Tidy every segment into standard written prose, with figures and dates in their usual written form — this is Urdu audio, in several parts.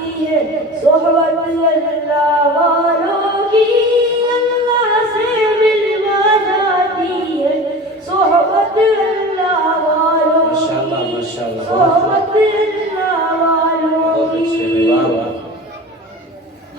جاتی ہے صحبت اللہ والوں کی اللہ سے ملوا جاتی ہے صحبت اللہ والوں کی صحبت اللہ والوں کی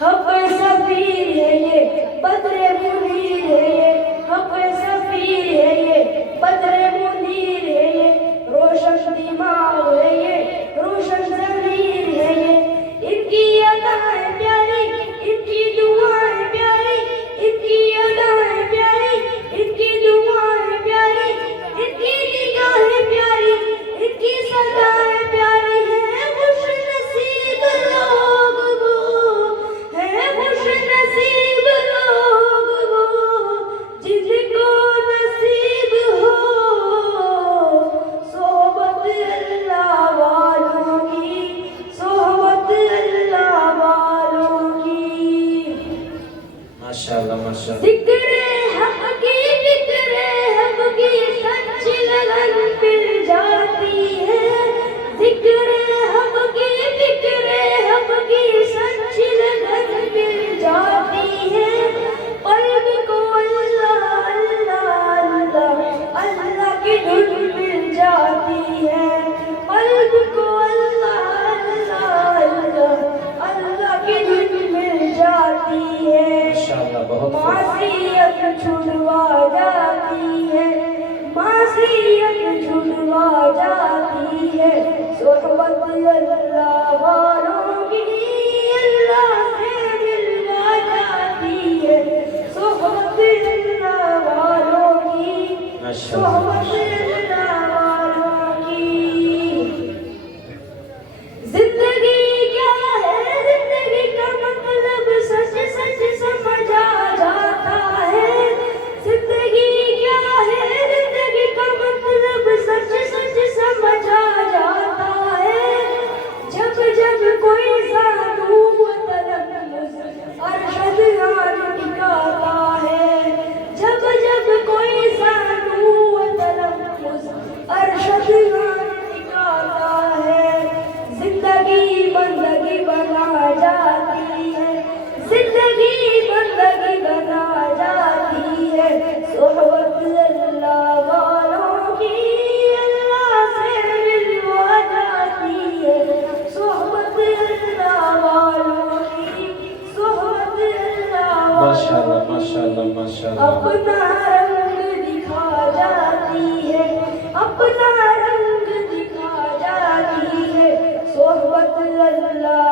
حق سفیر ہے یہ بدر منیر ہے یہ حق سفیر ہے یہ بدر منیر ہے یہ روشن دماغ ہے یہ روشن ضمیر ہے یہ ان کی ادائیں پیاری ان کی دعائیں پیاری ان کی ادائیں پیاری ان کی دعائیں پیاری ان کی نگاہیں پیاری ان کی صدائیں پیاری ہے خوش نصیب لوگ وہ ہے خوش نصیب لوگ وہ جن کو نصیب ہو صحبت اللہ والوں کی صحبت اللہ والوں کی ماشاءاللہ ماشاءاللہ ذکر حق کی فکر حق کی سچ لگن مل جاتی ہے ذکر حق کی فکر حق کی سچ لگن مل جاتی ہے قلب کو اللہ اللہ اللہ اللہ کی دھن مل جاتی ہے قلب کو اللہ اللہ اللہ اللہ کی دھن مل جاتی ہے ماشاءاللہ بہت خوب معصیت چھڑوا جاتی ہے معصیت چھڑوا جاتی ہے صحبت اللہ والوں کی اللہ سے ملوا جاتی ہے صحبت اللہ والوں کی صحبت اللہ والوں کی زندگی کیا ہے زندگی کا مطلب سچ سچ سمجھ آ جاتا ہے زندگی کیا ہے زندگی کا مطلب سچ سچ سمجھ آ جاتا ہے جب جب کوئی سادھو تلمس ارشد یاد ٹکاتا ہے جب جب کوئی سادھو تلمس ارشد یاد ٹکاتا ہے زندگی بندگی بنا جاتی ہے زندگی بندگی بنا جاتی ہے صحبت اللہ والوں کی اللہ سے ملوا جاتی ہے صحبت اللہ والوں کی صحبت اللہ ماشاءاللہ والوں کی ماشاءاللہ ماشاءاللہ اپنا رنگ دکھا جاتی ہے اپنا رنگ دکھا جاتی ہے صحبت اللہ